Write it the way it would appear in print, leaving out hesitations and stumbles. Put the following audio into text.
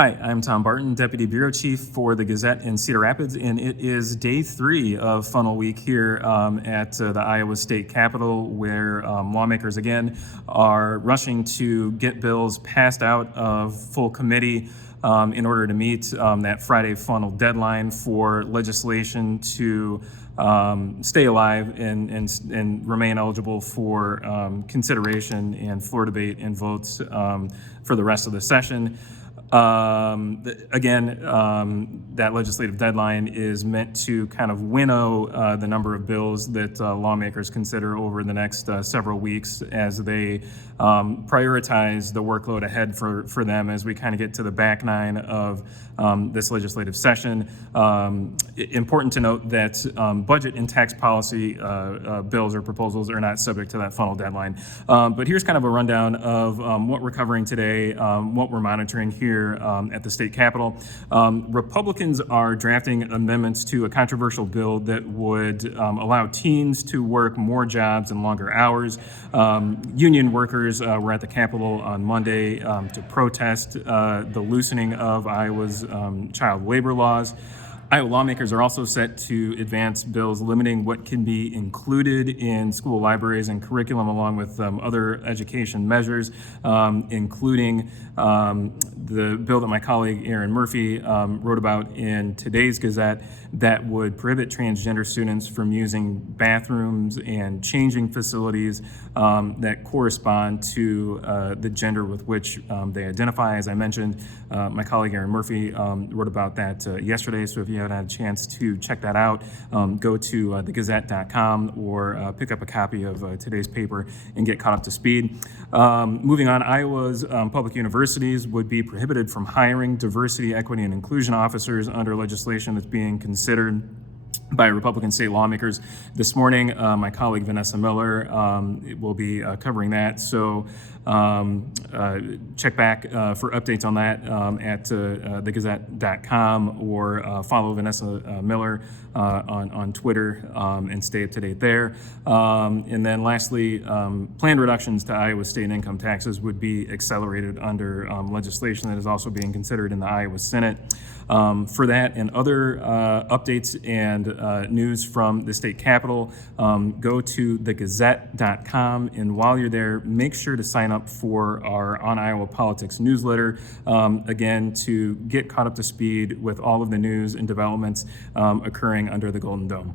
Hi, I'm Tom Barton, Deputy Bureau Chief for the Gazette in Cedar Rapids, and it is day 3 of Funnel Week here at the Iowa State Capitol, where lawmakers again are rushing to get bills passed out of full committee in order to meet that Friday funnel deadline for legislation to stay alive and remain eligible for consideration and floor debate and votes for the rest of the session. That legislative deadline is meant to kind of winnow the number of bills that lawmakers consider over the next several weeks as they prioritize the workload ahead for them as we kind of get to the back nine of this legislative session. Important to note that budget and tax policy bills or proposals are not subject to that funnel deadline. But here's kind of a rundown of what we're covering today, what we're monitoring here at the state capitol. Republicans are drafting amendments to a controversial bill that would allow teens to work more jobs and longer hours. Union workers were at the Capitol on Monday to protest the loosening of Iowa's child labor laws. Iowa lawmakers are also set to advance bills limiting what can be included in school libraries and curriculum, along with other education measures, including the bill that my colleague Aaron Murphy wrote about in today's Gazette that would prohibit transgender students from using bathrooms and changing facilities that correspond to the gender with which they identify. As I mentioned, my colleague Aaron Murphy wrote about that yesterday, so if you haven't had a chance to check that out, go to thegazette.com or pick up a copy of today's paper and get caught up to speed. Moving on, Iowa's public universities would be prohibited from hiring diversity, equity, and inclusion officers under legislation that's being considered by Republican state lawmakers. This morning, my colleague Vanessa Miller will be covering that. So check back for updates on that at thegazette.com or follow Vanessa Miller on Twitter and stay up to date there. And then lastly, planned reductions to Iowa state income taxes would be accelerated under legislation that is also being considered in the Iowa Senate. For that and other updates and news from the state capitol, go to thegazette.com, and while you're there, make sure to sign up for our On Iowa Politics newsletter, again, to get caught up to speed with all of the news and developments occurring under the Golden Dome.